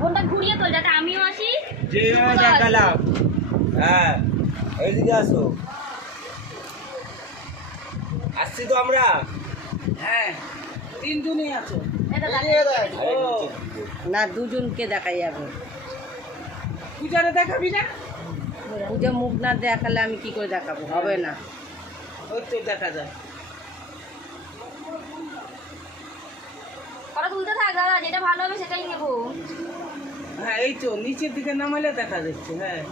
ফোনটা ঘুরিয়ে তোল যাতে আমিও আসি। যে দেখালাম। হ্যাঁ এইদিকে আসো। আসছি তো আমরা। হ্যাঁ 3 জনই আছো। এটা না দুজনকে দেখাই যাবে। পূজারে দেখাবি না? পূজা মুখ না দেখালে আমি কি করে দেখাবো, হবে না। ওই তো দেখা যায়। কটা তুলতে থাক দাদা, যেটা ভালো হবে সেটাই নেবো। হ্যাঁ এই তো নিচের দিকে নামাইলে দেখা যাচ্ছে। হ্যাঁ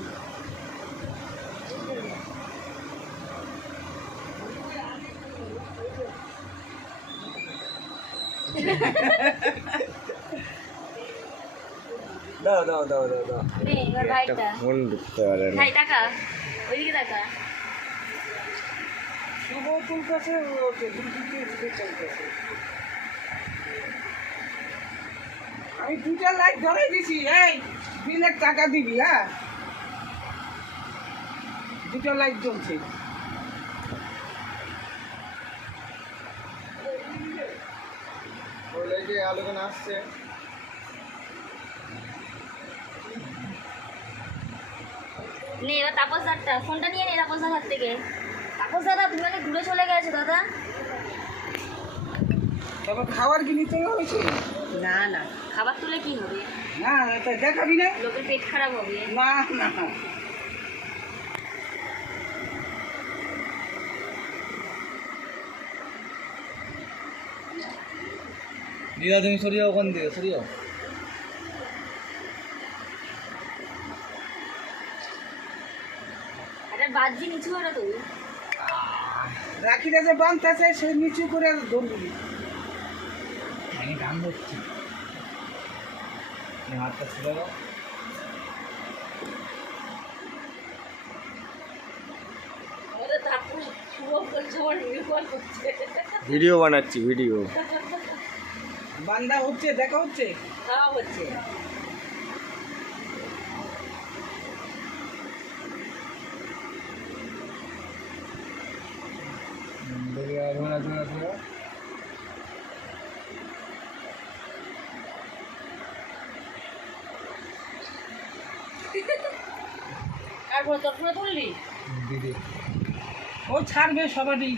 দাও দাও দাও দাও দাও। নে এবার ভাইটা। ফোন ঢুকতে পারে না। ভাই টাকা ওইদিকে টাকা। শুভ তুলতেছে, দুদিকে চলতেছে। আমি 2টা লাইট ধরে দিছি। এই বিলের টাকা দিবি। হ্যাঁ 2টা লাইট জ্বলছে। ওই লাইটে আলোকন আসছে। নে এবার তাপস দাদা ফোনটা নিয়ে নে তাপস দাদার থেকে। তাপস দাদা তুমি অনেক দূরে চলে গেছো দাদা। তারপর খাবার কি নিতে হয়েছে? না না খাবার তুলে কি হবে? না এটা দেখাবি না। লোকের পেট খারাপ হবে। না না দিদা তুমি সরিয়ে ওখান দিয়ে সরিয়ে। একটা বাজি নিচু হলো তুই। রাখিটা যে বাঁধতেছে সে নিচু করে ধরবি। আমি গান ধরছি। হাতটা ছিল না। আমাদের তাপস শুভ করছে, আমার রিকল করছে। ভিডিও বানাচ্ছি ভিডিও। বান্দা হচ্ছে, দেখা হচ্ছে। খাওয়া হচ্ছে। আর তোর তুললি? ও ছাড়বে সবারই।